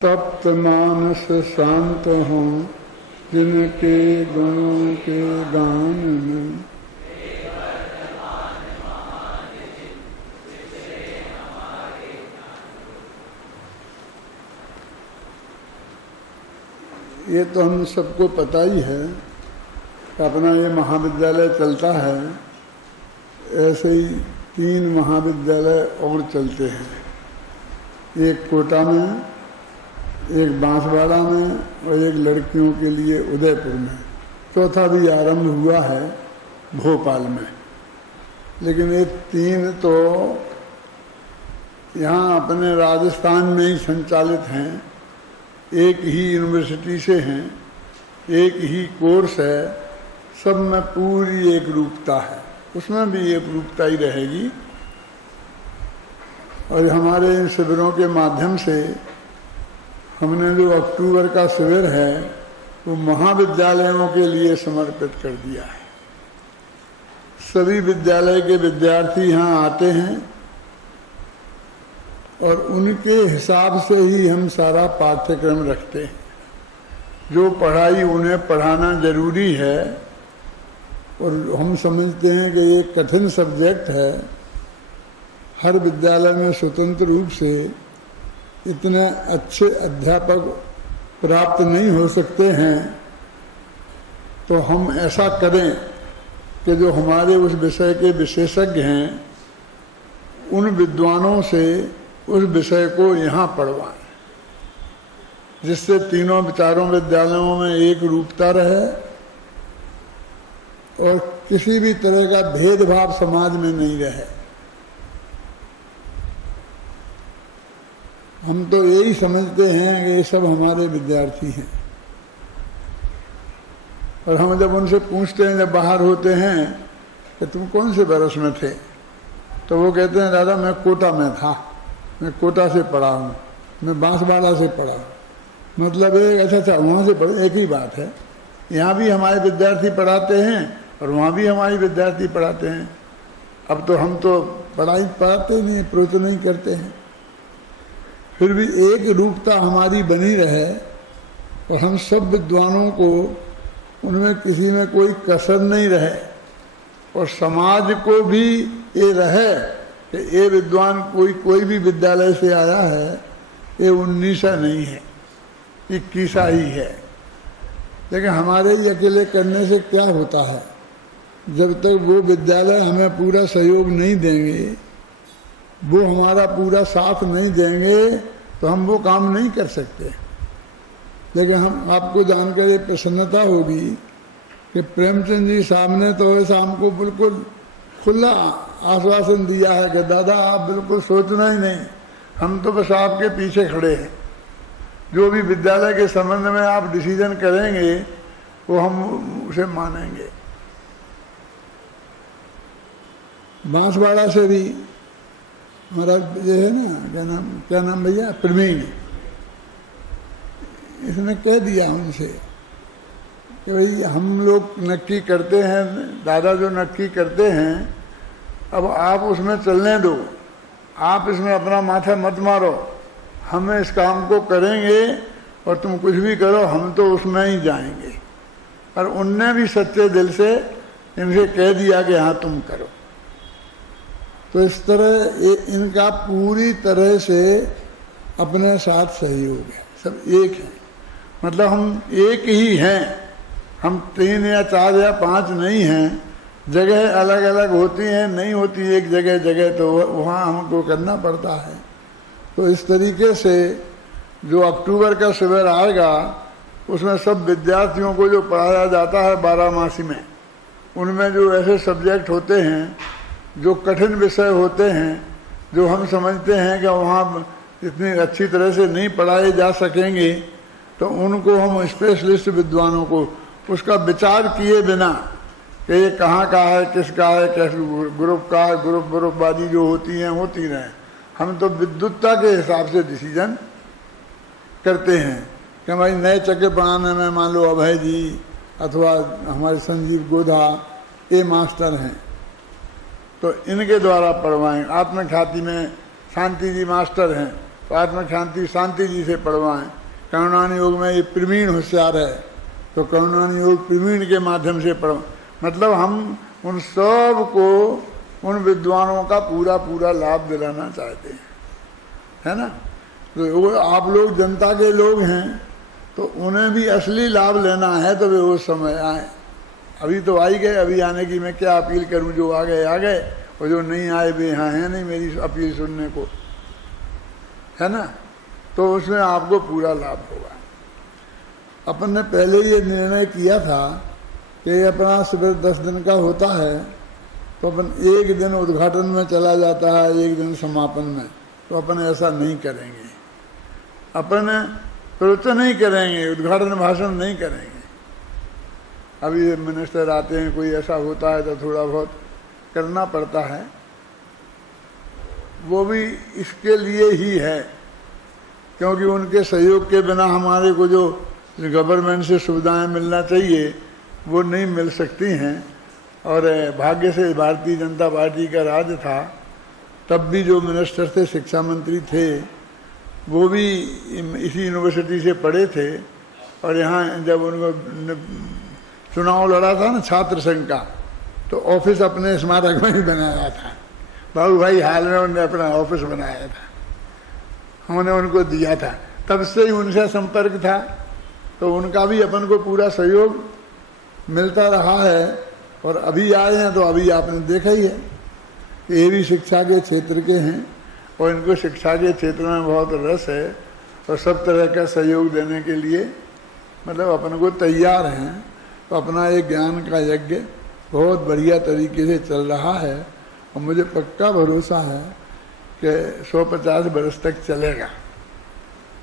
तप्त मानस शांत हों जिनके गुणों के गान में। ये तो हम सबको पता ही है कि अपना ये महाविद्यालय चलता है, ऐसे ही 3 महाविद्यालय और चलते हैं, एक कोटा में, एक बांसवाड़ा में और एक लड़कियों के लिए उदयपुर में। चौथा भी आरंभ हुआ है भोपाल में। लेकिन ये 3 तो यहाँ अपने राजस्थान में ही संचालित हैं, एक ही यूनिवर्सिटी से हैं, एक ही कोर्स है, सब में पूरी एक रूपता है, उसमें भी एक रूपता ही रहेगी। और हमारे इन शिविरों के माध्यम से हमने जो अक्टूबर का शिविर है वो महाविद्यालयों के लिए समर्पित कर दिया है। सभी विद्यालय के विद्यार्थी यहाँ आते हैं और उनके हिसाब से ही हम सारा पाठ्यक्रम रखते हैं। जो पढ़ाई उन्हें पढ़ाना जरूरी है और हम समझते हैं कि ये कठिन सब्जेक्ट है, हर विद्यालय में स्वतंत्र रूप से इतने अच्छे अध्यापक प्राप्त नहीं हो सकते हैं, तो हम ऐसा करें कि जो हमारे उस विषय के विशेषज्ञ हैं उन विद्वानों से उस विषय को यहाँ पढ़वाएं, जिससे तीनों चारों विद्यालयों में एक रूपता रहे और किसी भी तरह का भेदभाव समाज में नहीं रहे। हम तो यही समझते हैं कि ये सब हमारे विद्यार्थी हैं, और हम जब उनसे पूछते हैं, जब बाहर होते हैं कि तुम कौन से बरस में थे, तो वो कहते हैं दादा मैं कोटा में था, मैं कोटा से पढ़ा हूँ, मैं बांसवाड़ा से पढ़ा हूँ। मतलब एक अच्छा वहाँ से पढ़े, एक ही बात है। यहाँ भी हमारे विद्यार्थी पढ़ाते हैं और वहाँ भी हमारे विद्यार्थी पढ़ाते हैं। अब तो हम तो पढ़ाई पढ़ाते नहीं, प्रवचन नहीं करते हैं, फिर भी एक रूपता हमारी बनी रहे और हम सब विद्वानों को उनमें किसी में कोई कसर नहीं रहे, और समाज को भी ये रहे कि ये विद्वान कोई भी विद्यालय से आया है, ये 19 नहीं है, 21 ही है। लेकिन हमारे ही अकेले करने से क्या होता है, जब तक वो विद्यालय हमें पूरा सहयोग नहीं देंगे, वो हमारा पूरा साथ नहीं देंगे, तो हम वो काम नहीं कर सकते। लेकिन हम आपको जानकर ये प्रसन्नता होगी कि प्रेमचंद जी साहब ने तो ऐसा हमको बिल्कुल खुला आश्वासन दिया है कि दादा आप बिल्कुल सोचना ही नहीं, हम तो बस आपके पीछे खड़े हैं। जो भी विद्यालय के संबंध में आप डिसीजन करेंगे वो हम उसे मानेंगे। बांसवाड़ा से भी हमारा ये है ना, क्या नाम भैया, प्रवीण, इसने कह दिया उनसे कि भाई हम लोग नक्की करते हैं, दादा जो नक्की करते हैं, अब आप उसमें चलने दो, आप इसमें अपना माथा मत मारो, हम इस काम को करेंगे और तुम कुछ भी करो, हम तो उसमें ही जाएंगे। और उनने भी सच्चे दिल से इनसे कह दिया कि हाँ तुम करो। तो इस तरह इनका पूरी तरह से अपने साथ सहयोग है, सब एक है। मतलब हम एक ही हैं, हम 3 या 4 या 5 नहीं हैं, जगह अलग अलग होती हैं, नहीं होती एक जगह, तो वहाँ हमको करना पड़ता है। तो इस तरीके से जो अक्टूबर का शिविर आएगा उसमें सब विद्यार्थियों को जो पढ़ाया जाता है 12मासी में, उनमें जो ऐसे सब्जेक्ट होते हैं, जो कठिन विषय होते हैं, जो हम समझते हैं कि वहाँ इतनी अच्छी तरह से नहीं पढ़ाए जा सकेंगे, तो उनको हम स्पेशलिस्ट विद्वानों को उसका विचार किए बिना कि ये कहाँ का है, किसका है, कैसे ग्रुप का, ग्रुपवादी जो होती हैं होती रहें। हम तो विद्वत्ता के हिसाब से डिसीजन करते हैं कि हमारी नए चक्के पढ़ाने में मान लो अभय जी अथवा हमारे संजीव गोधा ये मास्टर हैं, तो इनके द्वारा पढ़वाएं। आत्मख्याति में शांति जी मास्टर हैं, आत्मक शांति जी से पढ़वाएं। करुणान योग में ये प्रवीण होशियार है तो करुणान योग प्रवीण के माध्यम से पढ़ो। मतलब हम उन सब को, उन विद्वानों का पूरा पूरा लाभ दिलाना चाहते हैं, है ना। तो वो आप लोग जनता के लोग हैं तो उन्हें भी असली लाभ लेना है तो वे उस समय आए। अभी तो आ ही गए, अभी आने की मैं क्या अपील करूं, जो आ गए और जो नहीं आए वे यहाँ हैं नहीं मेरी अपील सुनने को, है ना। तो उसमें आपको पूरा लाभ होगा। अपन ने पहले ये निर्णय किया था कि अपना शिविर 10 दिन का होता है तो अपन एक दिन उद्घाटन में चला जाता है, एक दिन समापन में। तो अपन ऐसा नहीं करेंगे, अपन प्रवचन नहीं करेंगे, उद्घाटन भाषण नहीं करेंगे। अभी मिनिस्टर आते हैं, कोई ऐसा होता है तो थोड़ा बहुत करना पड़ता है, वो भी इसके लिए ही है क्योंकि उनके सहयोग के बिना हमारे को जो गवर्नमेंट से सुविधाएं मिलना चाहिए वो नहीं मिल सकती हैं। और भाग्य से भारतीय जनता पार्टी का राज था, तब भी जो मिनिस्टर थे, शिक्षा मंत्री थे, वो भी इसी यूनिवर्सिटी से पढ़े थे। और यहाँ जब उनको चुनाव लड़ा था ना छात्र संघ का, तो ऑफिस अपने स्मारक में ही बनाया था। बाबू भाई हाल में उन्होंने अपना ऑफिस बनाया था, हमने उनको दिया था, तब से ही उनसे संपर्क था। तो उनका भी अपन को पूरा सहयोग मिलता रहा है। और अभी आए हैं तो अभी आपने देखा ही है, ये भी शिक्षा के क्षेत्र के हैं और इनको शिक्षा के क्षेत्र में बहुत रस है और सब तरह का सहयोग देने के लिए मतलब अपन को तैयार हैं। तो अपना ये ज्ञान का यज्ञ बहुत बढ़िया तरीके से चल रहा है और मुझे पक्का भरोसा है कि 150 वर्ष तक चलेगा।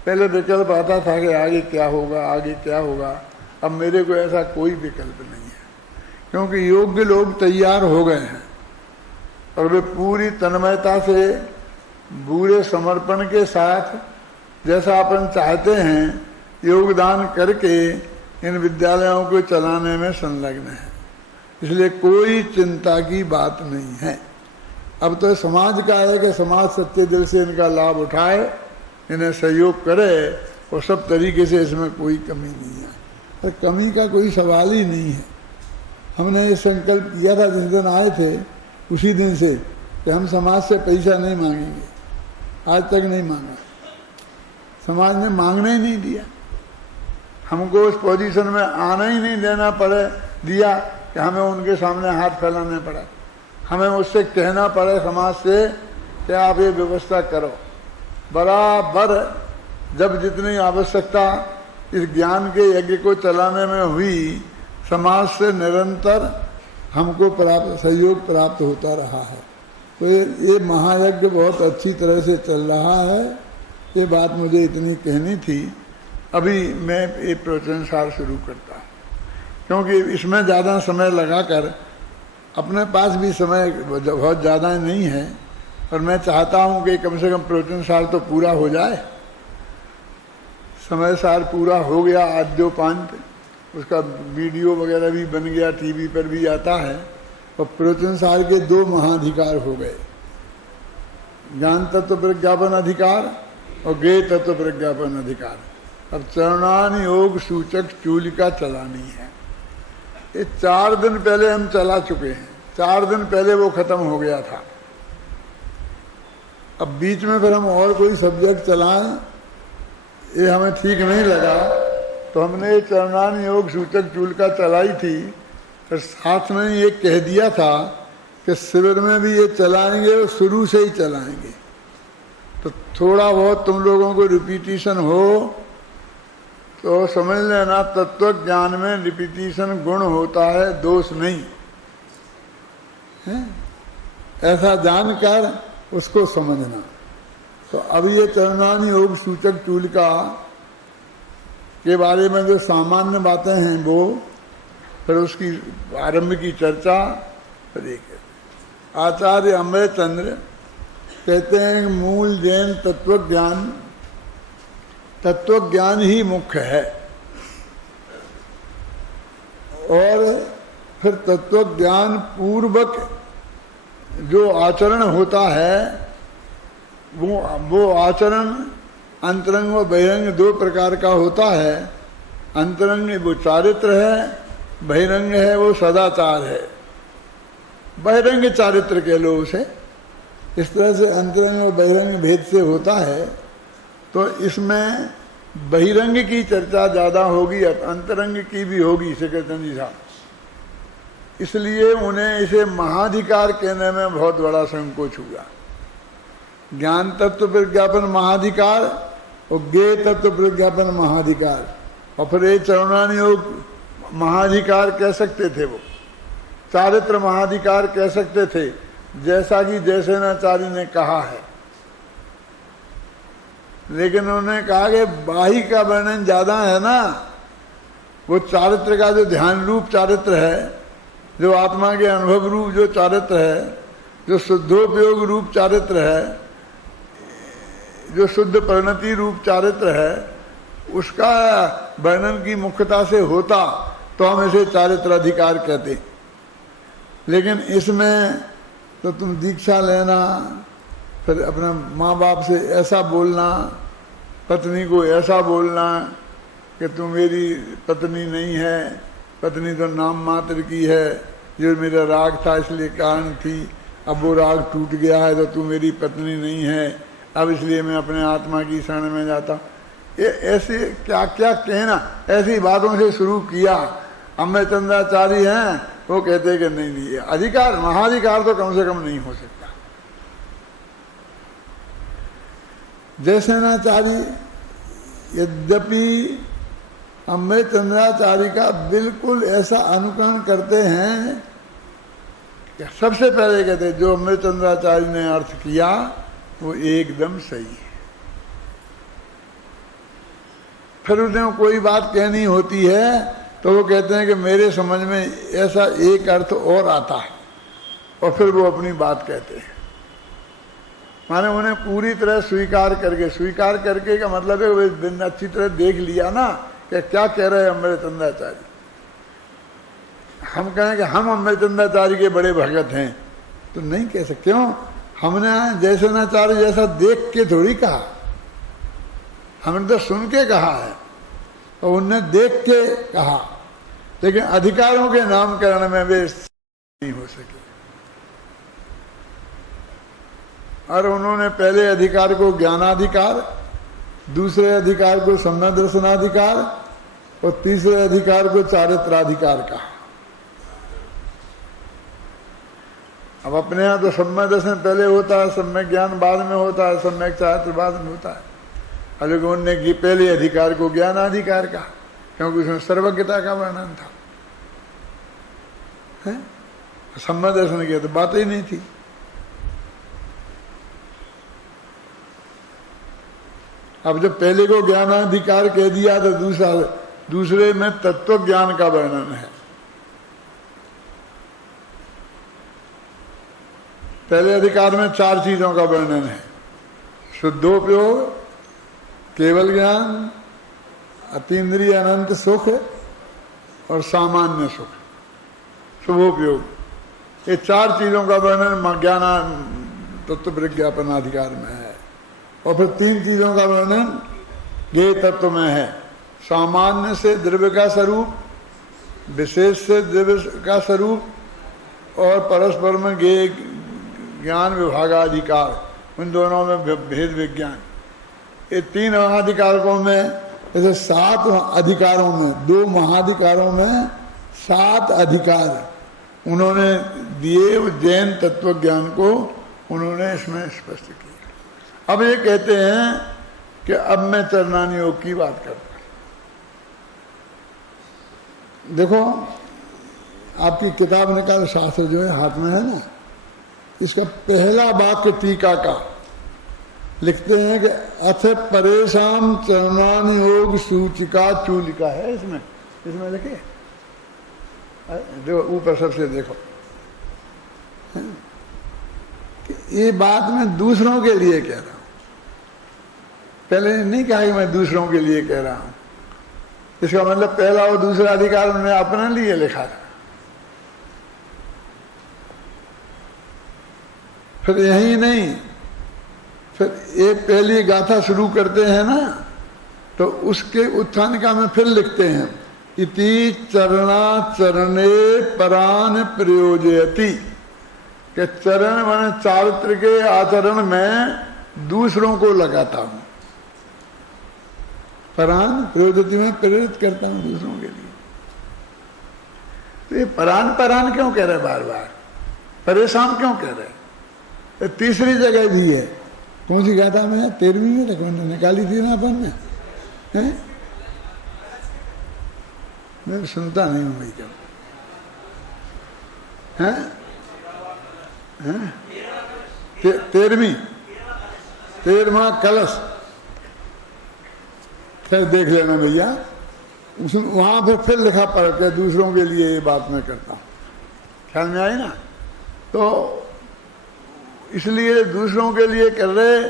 पहले विकल्प आता था कि आगे क्या होगा, आगे क्या होगा। अब मेरे को ऐसा कोई विकल्प नहीं है क्योंकि योग्य लोग तैयार हो गए हैं और वे पूरी तन्मयता से, पूरे समर्पण के साथ जैसा अपन चाहते हैं योगदान करके इन विद्यालयों को चलाने में संलग्न है। इसलिए कोई चिंता की बात नहीं है। अब तो समाज का है कि समाज सच्चे दिल से इनका लाभ उठाए, इन्हें सहयोग करे और सब तरीके से इसमें कोई कमी नहीं है। और कमी का कोई सवाल ही नहीं है। हमने ये संकल्प किया था जिस दिन आए थे उसी दिन से कि हम समाज से पैसा नहीं मांगेंगे। आज तक नहीं मांगा, समाज ने मांगने ही नहीं दिया। हमको उस पोजीशन में आना ही नहीं दिया कि हमें उनके सामने हाथ फैलाने पड़ा। हमें उससे कहना पड़े समाज से कि आप ये व्यवस्था करो। बराबर जब जितनी आवश्यकता इस ज्ञान के यज्ञ को चलाने में हुई, समाज से निरंतर हमको सहयोग प्राप्त होता रहा है। तो ये महायज्ञ बहुत अच्छी तरह से चल रहा है। ये बात मुझे इतनी कहनी थी। अभी मैं ये प्रवचन सार शुरू करता हूँ क्योंकि इसमें ज़्यादा समय लगाकर अपने पास भी समय बहुत ज़्यादा नहीं है और मैं चाहता हूँ कि कम से कम प्रवचन सार तो पूरा हो जाए। समय सार पूरा हो गया, आद्योपांत उसका वीडियो वगैरह भी बन गया, टीवी पर भी आता है। और प्रवचन सार के 2 महाधिकार हो गए, ज्ञान तत्व प्रज्ञापन अधिकार और ज्ञेय तत्व प्रज्ञापन अधिकार। अब चरणान योग सूचक चूलिका चलानी है। ये 4 दिन पहले हम चला चुके हैं, 4 दिन पहले वो खत्म हो गया था। अब बीच में फिर हम और कोई सब्जेक्ट चलाएं, ये हमें ठीक नहीं लगा। तो हमने ये चरणान योग सूचक चूलिका चलाई थी, फिर साथ में ये कह दिया था कि शिविर में भी ये चलाएंगे और शुरू से ही चलाएंगे। तो थोड़ा बहुत तुम लोगों को रिपीटिशन हो तो समझ लेना, तत्व ज्ञान में रिपीटिशन गुण होता है, दोष नहीं है। ऐसा जानकर उसको समझना। तो अब ये चरणान योग सूचक चूलिका के बारे में जो सामान्य बातें हैं वो, फिर उसकी आरंभ की चर्चा। फिर एक आचार्य अमय चंद्र कहते हैं मूल जैन तत्व ज्ञान ही मुख्य है और फिर तत्व ज्ञान पूर्वक जो आचरण होता है वो आचरण अंतरंग व बहिरंग दो प्रकार का होता है। अंतरंग वो चारित्र है, बहिरंग है वो सदाचार है। बहिरंग चारित्र कह लो उसे। इस तरह से अंतरंग और बहिरंग भेद से होता है। तो इसमें बहिरंग की चर्चा ज्यादा होगी, अंतरंग की भी होगी सेक्रेटरी जी साहब। इसलिए उन्हें इसे महाधिकार कहने में बहुत बड़ा संकोच हुआ। ज्ञान तत्व प्रज्ञापन महाधिकार और ज्ञेय तत्व प्रज्ञापन महाधिकार, और फिर ये चरणानी योग महाधिकार कह सकते थे, वो चारित्र महाधिकार कह सकते थे, जैसा कि जयसेनाचार्य ने कहा है। लेकिन उन्होंने कहा कि बाही का वर्णन ज्यादा है ना, वो चारित्र का जो ध्यान रूप चारित्र है, जो आत्मा के अनुभव रूप जो चारित्र है, जो शुद्धोपयोग रूप चारित्र है, जो शुद्ध परिणति रूप चारित्र है, उसका वर्णन की मुख्यता से होता तो हम इसे चारित्र अधिकार कहते। लेकिन इसमें तो तुम दीक्षा लेना, फिर अपने माँ बाप से ऐसा बोलना, पत्नी को ऐसा बोलना कि तुम मेरी पत्नी नहीं है, पत्नी तो नाम मात्र की है, जो मेरा राग था इसलिए कारण थी, अब वो राग टूट गया है तो तू मेरी पत्नी नहीं है, अब इसलिए मैं अपने आत्मा की शरण में जाता। ये ऐसे क्या क्या कहना, ऐसी बातों से शुरू किया। अम्बेचंद्राचार्य हैं, वो कहते कि नहीं नहीं, अधिकार महाधिकार तो कम से कम नहीं हो सकता। जयसेनाचार्य यद्यपि अम्बेचंद्राचार्य का बिल्कुल ऐसा अनुकरण करते हैं कि सबसे पहले कहते जो अम्बेचंद्राचार्य ने अर्थ किया वो एकदम सही है। फिर उन्हें कोई बात कहनी होती है तो वो कहते हैं कि मेरे समझ में ऐसा एक अर्थ और आता है, और फिर वो अपनी बात कहते हैं। माने उन्हें पूरी तरह स्वीकार करके का मतलब है वो अच्छी तरह देख लिया ना कि क्या कह रहे हैं अम्बेचंद्राचार्य। हम कहें कि हम अम्बेचंद्राचार्य के बड़े भगत हैं तो नहीं कह सकते। क्यों? हमने जयसेनाचार्य जैसा देख के थोड़ी कहा, हमने तो सुन के कहा है और उनने देख के कहा। लेकिन अधिकारों के नामकरण में वे नहीं हो सके। और उन्होंने पहले अधिकार को ज्ञानाधिकार, दूसरे अधिकार को सम्यक दर्शनाधिकार और तीसरे अधिकार को चारित्राधिकार कहा। अब अपने यहाँ तो सम्यक दर्शन पहले होता है, सम्यक ज्ञान बाद में होता है, सम्यक चारित्र बाद में होता है। हालांकि उन्होंने पहले अधिकार को ज्ञानाधिकार कहा क्योंकि उसमें सर्वज्ञता का वर्णन था। सम्यक दर्शन की तो बात ही नहीं थी। अब जब पहले को ज्ञानाधिकार कह दिया तो दूसरे में तत्व ज्ञान का वर्णन है। पहले अधिकार में 4 चीजों का वर्णन है: शुद्धोपयोग, केवल ज्ञान, अतीन्द्रिय अनंत सुख और सामान्य सुख, शुभोपयोग। ये 4 चीजों का वर्णन ज्ञान तत्व प्रज्ञापन अधिकार में है। और फिर 3 चीजों का वर्णन ज्ञेय तत्व में है: सामान्य से द्रव्य का स्वरूप, विशेष से द्रव्य का स्वरूप और परस्पर में ज्ञेय ज्ञान विभागाधिकार, उन दोनों में भेद विज्ञान। ये 3 महाधिकारकों में, जैसे 7 अधिकारों में, 2 महाधिकारों में 7 अधिकार उन्होंने दिए। जैन तत्व ज्ञान को उन्होंने इसमें स्पष्ट किया। अब ये कहते हैं कि अब मैं चरणानी योग की बात करता हूं। देखो आपकी किताब निकाल, शास्त्र जो है हाथ में है ना, इसका पहला वाक्य टीका का लिखते हैं कि अथ परेशान चरणान योग सूचिका चूलिका है। इसमें लिखे, देखो ऊपर सबसे देखो, ये बात मैं दूसरों के लिए कह रहा हूं। पहले नहीं कहा कि मैं दूसरों के लिए कह रहा हूं। इसका मतलब पहला और दूसरा अधिकार उन्होंने अपने लिए लिखा था। फिर यही नहीं, फिर एक पहली गाथा शुरू करते हैं ना, तो उसके उत्थान का में फिर लिखते हैं, इति चरणा चरणे परान प्रयोजयति, के चरण माने चारित्र के आचरण में दूसरों को लगाता हूं, परान प्रयोजयति में प्रेरित करता हूं दूसरों के लिए। तो ये परान परान क्यों कह रहे बार बार, परेशान क्यों कह रहे? तीसरी जगह भी है, कौन सी गाथा में है? 13वीं में रखने निकाली थी ना अपन ने, हैं? मैं सुनता नहीं हूं भाई कब, हैं? 13वां कलश, फिर देख लेना भैया, वहां फिर लिखा पढ़ के दूसरों के लिए ये बात मैं करता हूं, ख्याल में आई ना? तो इसलिए दूसरों के लिए कर रहे,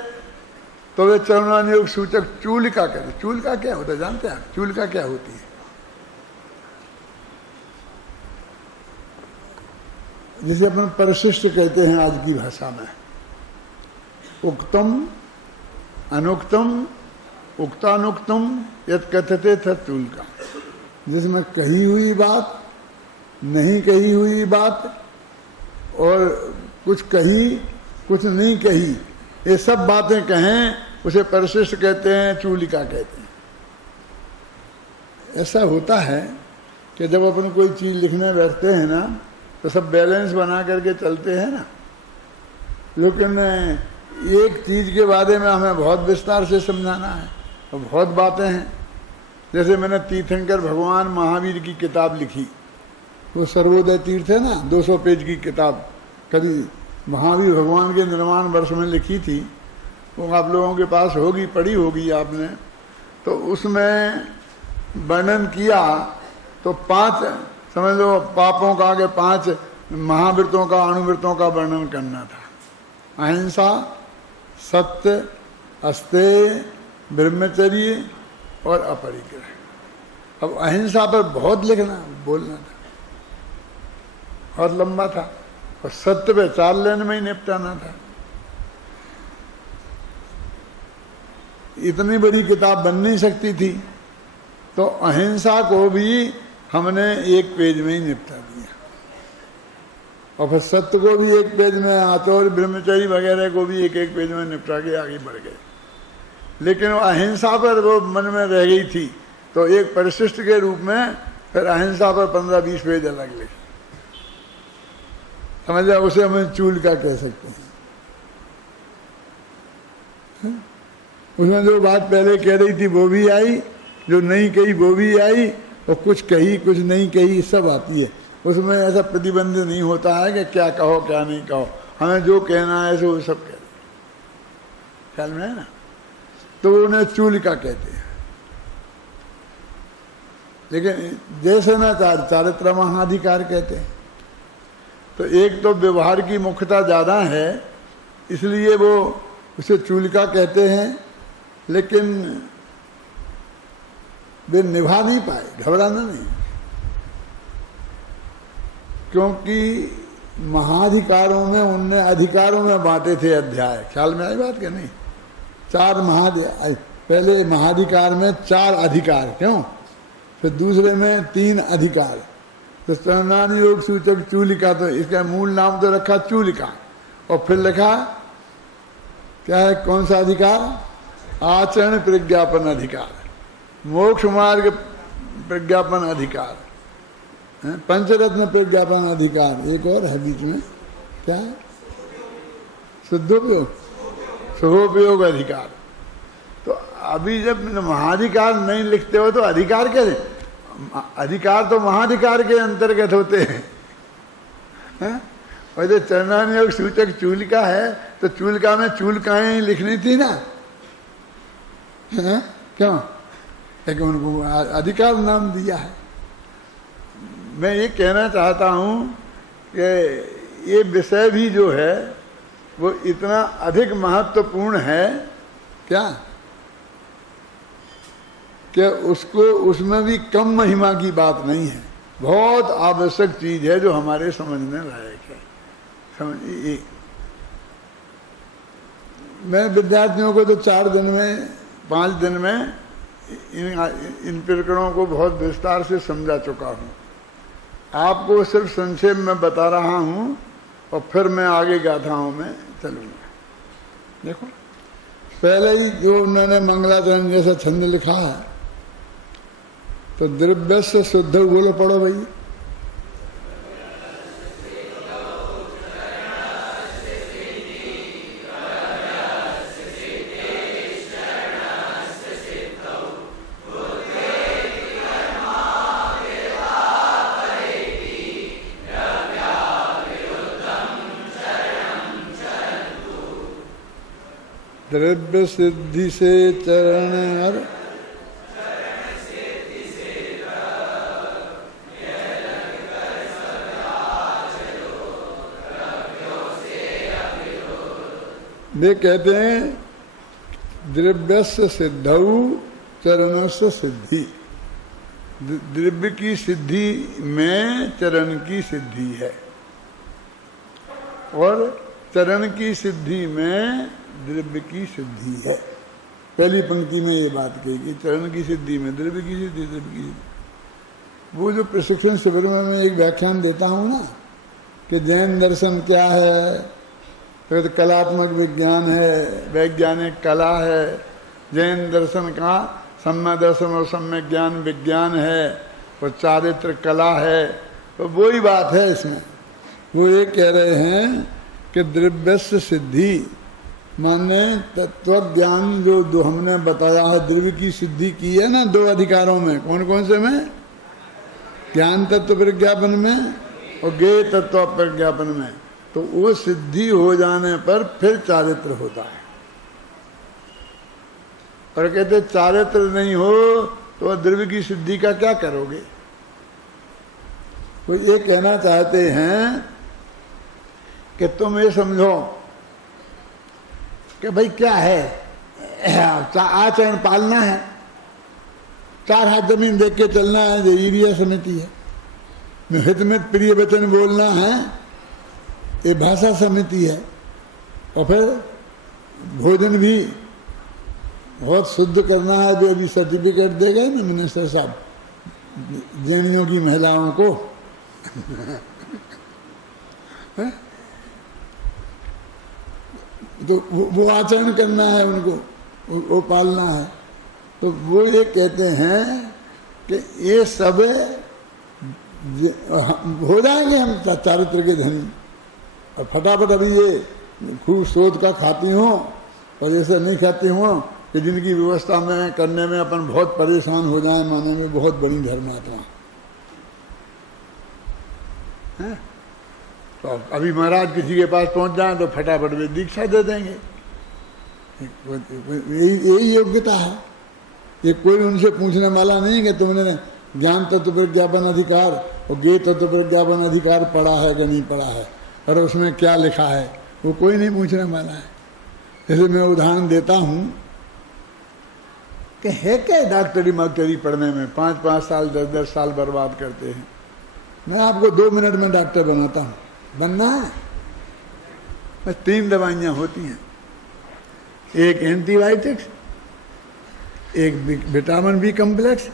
तो वे चरणानुयोग सूचक चूलिका कहते। चूलिका क्या होता है जानते हैं? चूलिका क्या होती है? जिसे अपन परिशिष्ट कहते हैं आज की भाषा में, उक्तम अनुक्तम उक्तानुक्तम यद कथते तत् चूलिका, जिसमें कही हुई बात, नहीं कही हुई बात, और कुछ कही कुछ नहीं कही, ये सब बातें कहें, उसे परिशिष्ट कहते हैं, चूलिका कहते हैं। ऐसा होता है कि जब अपन कोई चीज लिखने बैठते हैं ना, तो सब बैलेंस बना करके चलते हैं ना, लेकिन एक चीज के बारे में हमें बहुत विस्तार से समझाना है, और बहुत बातें हैं। जैसे मैंने तीर्थंकर भगवान महावीर की किताब लिखी, वो सर्वोदय तीर्थ है ना, 200 पेज की किताब, कभी महावीर भगवान के निर्माण वर्ष में लिखी थी, वो आप लोगों के पास होगी, पढ़ी होगी आपने। तो उसमें वर्णन किया, तो 5 समझ लो पापों का, आगे 5 महाव्रतों का, अणुव्रतों का वर्णन करना था। अहिंसा, सत्य, अस्तेय, ब्रह्मचर्य और अपरिग्रह। अब अहिंसा पर बहुत लिखना बोलना था, बहुत लंबा था, और सत्य पे 4 लाइन में ही निपटाना था। इतनी बड़ी किताब बन नहीं सकती थी, तो अहिंसा को भी हमने 1 पेज में ही निपटा दिया, और फिर सत्य को भी 1 पेज में, आचौर ब्रह्मचर्य वगैरह को भी 1-1 पेज में निपटा के आगे बढ़ गए। लेकिन वो अहिंसा पर वो मन में रह गई थी, तो एक परिशिष्ट के रूप में फिर अहिंसा पर 15-20 पेज अलग लिखे। समझा? उसे हम चूलिका कह सकते हैं। उसमें जो बात पहले कह रही थी वो भी आई, जो नहीं कही वो भी आई, और कुछ कही कुछ नहीं कही सब आती है। उसमें ऐसा प्रतिबंध नहीं होता है कि क्या कहो क्या नहीं कहो, हमें जो कहना है सो सब कह दे, ख्याल में है ना? तो उन्हें चूलिका कहते हैं। लेकिन जैसे ना चारित्र महाधिकार कहते हैं, तो एक तो व्यवहार की मुख्यता ज़्यादा है, इसलिए वो उसे चूलिका कहते हैं, लेकिन वे निभा नहीं पाए, घबराना नहीं, क्योंकि महाधिकारों में उनने अधिकारों में बांटे थे अध्याय। ख्याल में आई बात क्या? नहीं, 4 पहले महाधिकार में 4 अधिकार, क्यों? फिर दूसरे में 3 अधिकार। तो चरणानुयोग सूचक चूलिका, तो इसका मूल नाम तो रखा चूलिका, और फिर लिखा क्या है, कौन सा अधिकार? आचरण प्रज्ञापन अधिकार, मोक्ष मार्ग प्रज्ञापन अधिकार, पंचरत्न प्रज्ञापन अधिकार, एक और है बीच में, क्या है? शुद्धोपयोग, शुभोपयोग अधिकार। तो अभी जब महाधिकार नहीं लिखते हो तो अधिकार कैसे? अधिकार तो महाधिकार के अंतर्गत होते हैं। और जो चरणानुयोग सूचक चूलिका है, तो चूलिका में चूलिकाएं लिखनी थी ना, क्यों? लेकिन उनको अधिकार नाम दिया है। मैं ये कहना चाहता हूँ कि ये विषय भी जो है वो इतना अधिक महत्वपूर्ण है क्या, कि उसको उसमें भी कम महिमा की बात नहीं है, बहुत आवश्यक चीज है जो हमारे समझने लायक है। समझिए, मैं विद्यार्थियों को तो 4 दिन में 5 दिन में इन प्रकरणों को बहुत विस्तार से समझा चुका हूँ। आपको सिर्फ संक्षेप में बता रहा हूँ और फिर मैं आगे गाथाओं में चलूँगा। देखो पहले ही जो उन्होंने मंगलाचरण जैसा छंद लिखा है, तो द्रव्य से शुद्ध, बोलो पढ़ो भाई। द्रव्य सिद्धि से चरण और वे कहते हैं द्रव्यस्य सिद्धौ चरणस्य सिद्धि। द्रव्य की सिद्धि में चरण की सिद्धि है, और चरण की सिद्धि में द्रव्य की सिद्धि है। पहली पंक्ति में ये बात कही कि चरण की सिद्धि में द्रव्य की सिद्धि, द्रव्य की सिद्धि। वो जो प्रशिक्षण शिविर में मैं एक व्याख्यान देता हूँ ना कि जैन दर्शन क्या है, तो कलात्मक विज्ञान है, वैज्ञानिक कला है। जैन दर्शन का सम्यक दर्शन और सम्यक ज्ञान विज्ञान है, और चारित्र कला है। तो वही बात है इसमें। वो ये कह रहे हैं कि द्रव्यस्य सिद्धि माने तत्व ज्ञान जो हमने बताया है, द्रव्य की सिद्धि की है ना 2 अधिकारों में। कौन कौन से में? ज्ञान तत्व प्रज्ञापन में और ज्ञेय तत्व प्रज्ञापन में। तो वो सिद्धि हो जाने पर फिर चारित्र होता है। और कहते चारित्र नहीं हो तो द्रव्य की सिद्धि का क्या करोगे? वो ये कहना चाहते हैं कि तुम ये समझो कि भाई क्या है, आचरण पालना है, 4 हाथ जमीन देख के चलना है, जो ईरिया समिति है। हित में प्रिय वचन बोलना है, ये भाषा समिति है। और फिर भोजन भी बहुत शुद्ध करना है, जो अभी सर्टिफिकेट देगा ना मिनिस्टर साहब जैनियों की महिलाओं को तो वो आचरण करना है, उनको वो पालना है। तो वो ये कहते हैं कि ये सब हो जाएंगे हम चारित्र के धनी। और फटाफट अभी ये खूब सोच का खाती हूँ और ऐसा नहीं खाती हूँ कि जिनकी व्यवस्था में करने में अपन बहुत परेशान हो जाए, माने में बहुत बड़ी धर्मात्मा है। तो अभी महाराज किसी के पास पहुंच जाए तो फटाफट वे दीक्षा दे देंगे। यही योग्यता है। ये कोई उनसे पूछने वाला नहीं कि तुमने ज्ञान तत्व प्रज्ञापन अधिकार और ज्ञेय तत्व प्रज्ञापन अधिकार पढ़ा है कि नहीं पढ़ा है, और उसमें क्या लिखा है, वो कोई नहीं पूछने वाला है। जैसे मैं उदाहरण देता हूँ कि है क्या डॉक्टरी मास्टरी पढ़ने में 5-5 साल 10-10 साल बर्बाद करते हैं। मैं आपको 2 मिनट में डॉक्टर बनाता हूँ। बनना है बस 3 दवाइयाँ होती हैं, एक एंटीबायोटिक्स, एक विटामिन बी कम्प्लेक्स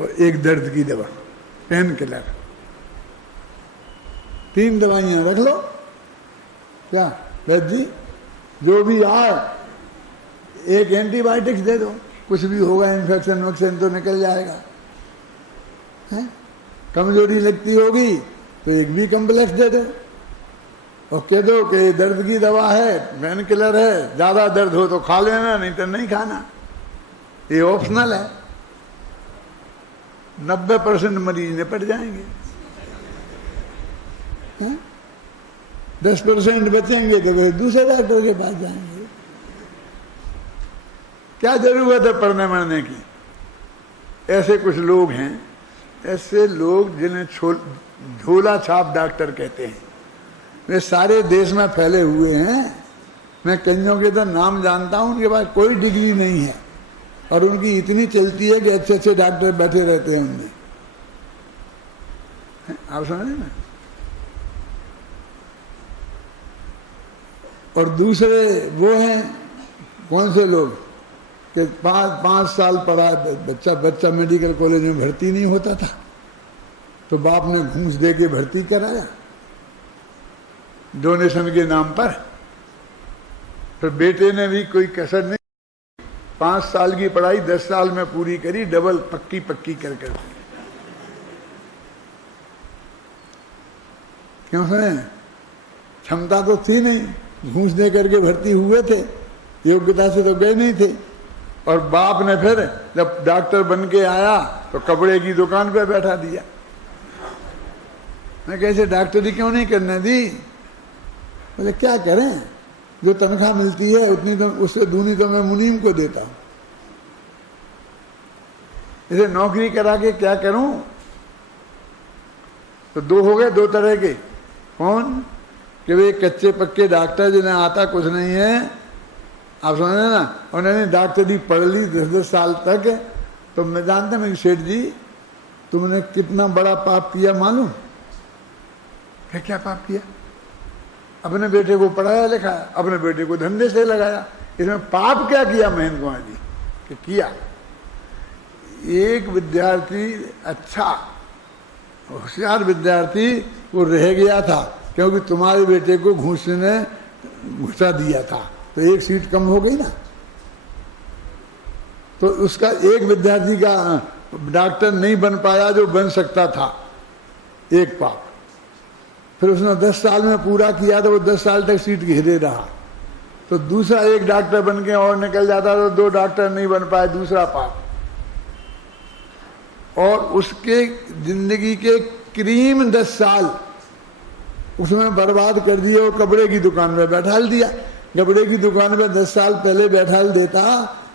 और एक दर्द की दवा, पेन किलर। 3 दवाइयाँ रख लो। क्या वैद्य जी, जो भी आए एक एंटीबायोटिक्स दे दो, कुछ भी होगा इन्फेक्शन वक्शन तो निकल जाएगा। है? कमजोरी लगती होगी तो एक भी कम्प्लेक्स दे दो और कह दो कि दर्द की दवा है, पेन किलर है, ज़्यादा दर्द हो तो खा लेना, नहीं तो नहीं खाना, ये ऑप्शनल है। 90% मरीज निपट जाएंगे। 10% बचेंगे तो फिर दूसरे डॉक्टर के पास जाएंगे। क्या जरूरत है पढ़ने मरने की? ऐसे कुछ लोग हैं, ऐसे लोग जिन्हें झोला छाप डॉक्टर कहते हैं, वे सारे देश में फैले हुए हैं। मैं कईयों के तो नाम जानता हूं, उनके पास कोई डिग्री नहीं है और उनकी इतनी चलती है कि अच्छे अच्छे डॉक्टर बैठे रहते हैं उनमें। आप समझे ना? और दूसरे वो हैं कौन से लोग कि 5 साल पढ़ा बच्चा मेडिकल कॉलेज में भर्ती नहीं होता था तो बाप ने घूस दे के भर्ती कराया डोनेशन के नाम पर। फिर बेटे ने भी कोई कसर नहीं, 5 साल की पढ़ाई 10 साल में पूरी करी, डबल पक्की कर क्यों सुने? क्षमता तो थी नहीं, घूस दे करके भर्ती हुए थे, योग्यता से तो गए नहीं थे। और बाप ने फिर जब डॉक्टर बन के आया तो कपड़े की दुकान पे बैठा दिया। मैं कैसे डॉक्टरी क्यों नहीं करने दी? बोले क्या करें, जो तनख्वाह मिलती है उतनी तो उससे दूनी तो मैं मुनीम को देता हूं, इसे नौकरी करा के क्या करूं? तो 2 हो गए, 2 तरह के। कौन? कि वे कच्चे पक्के डॉक्टर जिन्हें आता कुछ नहीं है, आप समझे ना, उन्होंने डॉक्टरी पढ़ ली 10-10 साल तक। तो मैं जानता मेरी सेठ जी तुमने कितना बड़ा पाप किया मालूम? क्या पाप किया? अपने बेटे को पढ़ाया लिखाया, अपने बेटे को धंधे से लगाया, इसमें पाप क्या किया महेंद्र कुमार जी? कि किया एक विद्यार्थी अच्छा होशियार विद्यार्थी वो रह गया था क्योंकि तुम्हारे बेटे को घूस ने घुसा दिया था तो 1 सीट कम हो गई ना। तो उसका एक विद्यार्थी का डॉक्टर नहीं बन पाया जो बन सकता था, एक पाप। फिर उसने 10 साल में पूरा किया तो वो 10 साल तक सीट घेरे रहा। तो दूसरा एक डॉक्टर बन के और निकल जाता तो 2 डॉक्टर नहीं बन पाए, दूसरा पाप। और उसके जिंदगी के करीब 10 साल उसमें बर्बाद कर दिए। वो कपड़े की दुकान में बैठाल दिया, कपड़े की दुकान में 10 साल पहले बैठाल देता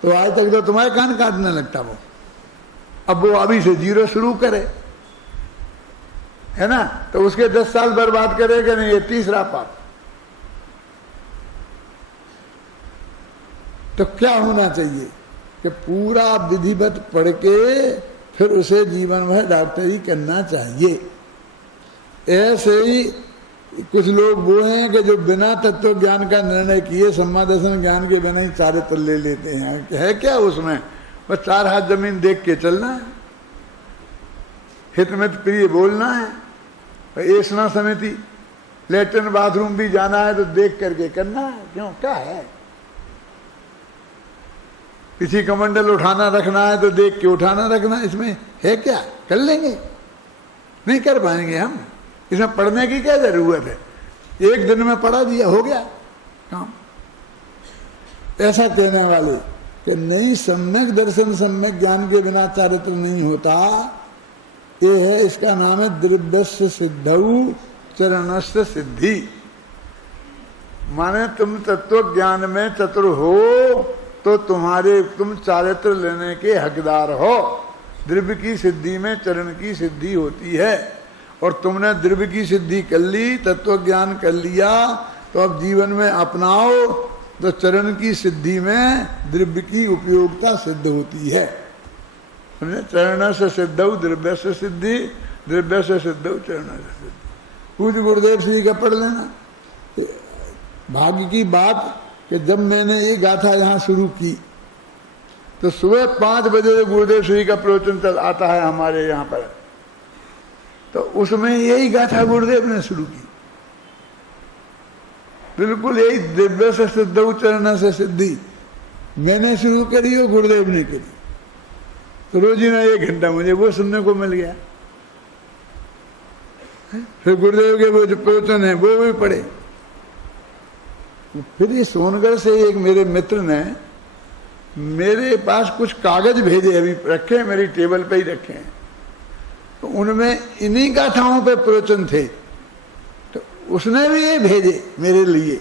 तो आज तक तो तुम्हारे कान काटने लगता वो। अब वो अभी से 0 शुरू करे, है ना, तो उसके 10 साल बर्बाद करेगा नहीं, ये तीसरा पाप। तो क्या होना चाहिए कि पूरा विधिवत पढ़ के फिर उसे जीवन में डॉक्टरी करना चाहिए। ऐसे ही कुछ लोग वो हैं कि जो बिना तत्व ज्ञान का निर्णय किए सम्मा दर्शन ज्ञान के बिना ही चारित्र ले लेते हैं। है क्या उसमें? बस 4 हाथ जमीन देख के चलना है, हितमित प्रिय बोलना है, ऐसा समिति लेटरिन बाथरूम भी जाना है तो देख करके करना है। क्यों, क्या है? किसी कमंडल उठाना रखना है तो देख के उठाना रखना, इसमें है क्या? कर लेंगे, नहीं कर पाएंगे हम। इसमें पढ़ने की क्या जरूरत है? 1 दिन में पढ़ा दिया, हो गया काम। ऐसा कहने वाले कि नहीं, सम्यक दर्शन सम्यक ज्ञान के बिना चारित्र नहीं होता, ये है, इसका नाम है द्रव्यस्य सिद्धौ चरणस्य सिद्धि। माने तुम तत्व ज्ञान में चतुर हो तो तुम चारित्र लेने के हकदार हो। द्रव्य की सिद्धि में चरण की सिद्धि होती है, और तुमने द्रव्य की सिद्धि कर ली, तत्व ज्ञान कर लिया, तो अब जीवन में अपनाओ तो चरण की सिद्धि में द्रव्य की उपयोगिता सिद्ध होती है। चरण से सिद्धौ द्रव्य से सिद्धि, द्रव्य से सिद्धौ चरण से सिद्धि। पूज्य गुरुदेव श्री का पढ़ लेना। भाग्य की बात कि जब मैंने ये गाथा यहाँ शुरू की तो सुबह 5 बजे गुरुदेव श्री का प्रवचन चल आता है हमारे यहाँ पर, तो उसमें यही गाथा गुरुदेव ने शुरू की, बिल्कुल यही दिव्य से सिद्धौ चरण से सिद्धि मैंने शुरू करी और गुरुदेव ने करी। तो रोजीना 1 घंटा मुझे वो सुनने को मिल गया। फिर गुरुदेव के वो जो प्रवचन है वो भी पढ़े। फिर ये सोनगढ़ से एक मेरे मित्र ने मेरे पास कुछ कागज भेजे, अभी रखे हैं मेरी टेबल पे ही रखे हैं, तो उनमें इन्हीं गाथाओं पे प्रवचन थे, तो उसने भी ये भेजे मेरे लिए,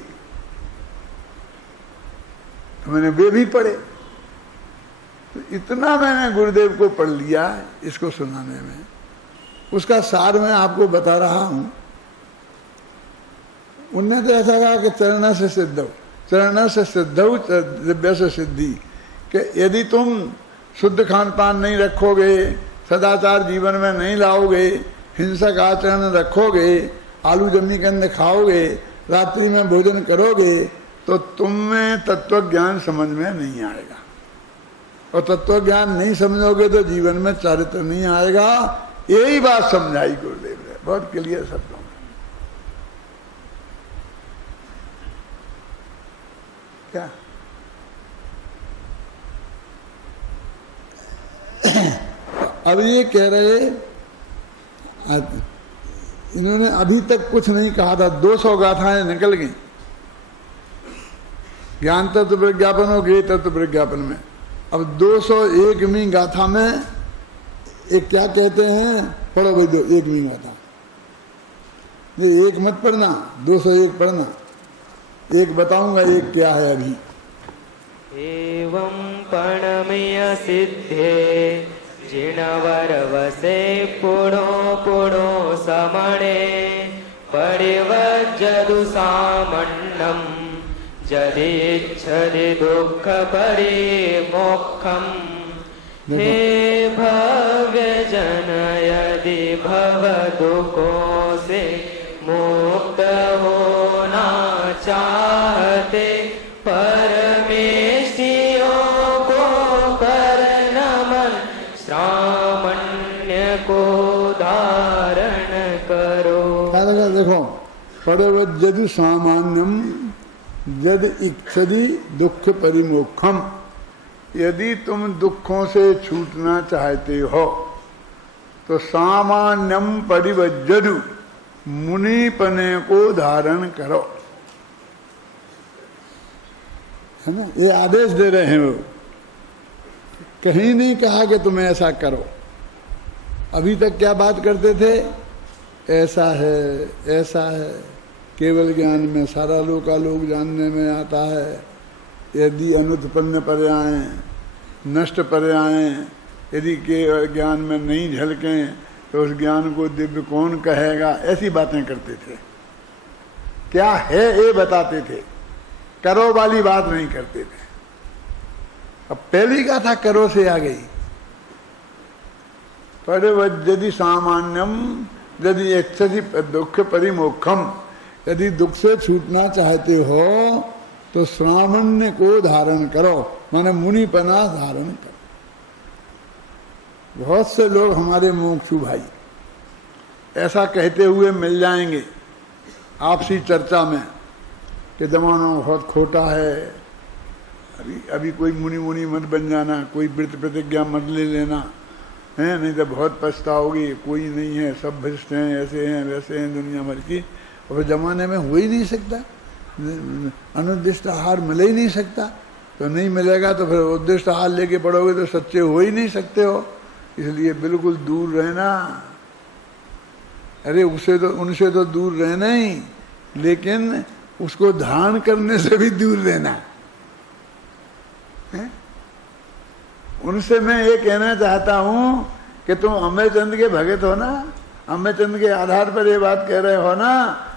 तो मैंने वे भी पढ़े। तो इतना मैंने गुरुदेव को पढ़ लिया इसको सुनाने में। उसका सार मैं आपको बता रहा हूं। उनने तो ऐसा कहा कि चरण से सिद्धौ, चरण से सिद्धौ दिव्य से सिद्धि, कि यदि तुम शुद्ध खान पान नहीं रखोगे, सदाचार जीवन में नहीं लाओगे, हिंसक आचरण रखोगे, आलू जमी कंद खाओगे, रात्रि में भोजन करोगे, तो तुम में तत्व ज्ञान समझ में नहीं आएगा, और तत्व ज्ञान नहीं समझोगे तो जीवन में चारित्र नहीं आएगा। यही बात समझाई गुरुदेव ने बहुत क्लियर शब्दों में। क्या अब ये कह रहे, इन्होंने अभी तक कुछ नहीं कहा था, 200 गाथाएं निकल गई। ज्ञान तत्व प्रज्ञापन हो गए तत्व प्रज्ञापन में। अब 201वीं गाथा में एक क्या कहते हैं, पढ़ो भाई 1वीं गाथा। ये एक मत पढ़ना, 201 पढ़ना। एक बताऊंगा एक क्या है अभी। एवं पणमय सिद्धे जिणवर वसे पुणो पुणो समणे परिवज्जदु सामण्णं जदिच्छदि दुःख परिमोक्षम्। हे भव्य जन यदि भव दुखों से मुक्त होना चाहते परमेष्ठियों को कर नमन श्रामण्य को धारण करो। देखो परवज्जदि सामान्यम यद इच्छति दुख परिमोक्षम। यदि तुम दुखों से छूटना चाहते हो तो सामान्यम परिवज्जदु मुनिपने को धारण करो, है ना। ये आदेश दे रहे हैं वो, कहीं नहीं कहा कि तुम ऐसा करो। अभी तक क्या बात करते थे, ऐसा है ऐसा है, केवल ज्ञान में सारा लोकालोक जानने में आता है। यदि अनुत्पन्न पर्याय नष्ट पर्याय यदि के ज्ञान में नहीं झलकें तो उस ज्ञान को दिव्य कौन कहेगा, ऐसी बातें करते थे। क्या है ये बताते थे, करो वाली बात नहीं करते थे। अब पहली गाथा करो से आ गई। परिवज्जदि सामान्यम यदि इच्छति दुख परिमोक्षम। यदि दुख से छूटना चाहते हो तो श्रामण्य को धारण करो, माने मुनिपना धारण करो। बहुत से लोग हमारे मोक्षु भाई ऐसा कहते हुए मिल जाएंगे आपसी चर्चा में कि जमाना बहुत खोटा है, अभी कोई मुनि मत बन जाना, कोई व्रत प्रतिज्ञा मत ले लेना है, नहीं तो बहुत पछताओगे, कोई नहीं है, सब भ्रष्ट हैं, ऐसे हैं वैसे हैं दुनिया भर की। और जमाने में हो ही नहीं सकता, अनुद्दिष्ट आहार मिल ही नहीं सकता, तो नहीं मिलेगा तो फिर उद्दिष्ट आहार लेके पड़ोगे तो सच्चे हो ही नहीं सकते हो। इसलिए बिल्कुल दूर रहना। अरे उनसे तो दूर रहना ही, लेकिन उसको धारण करने से भी दूर रहना है? उनसे मैं ये कहना चाहता हूं कि तुम अम्बेचंद के भगत हो ना, अम्बेचंद के आधार पर ये बात कह रहे हो ना।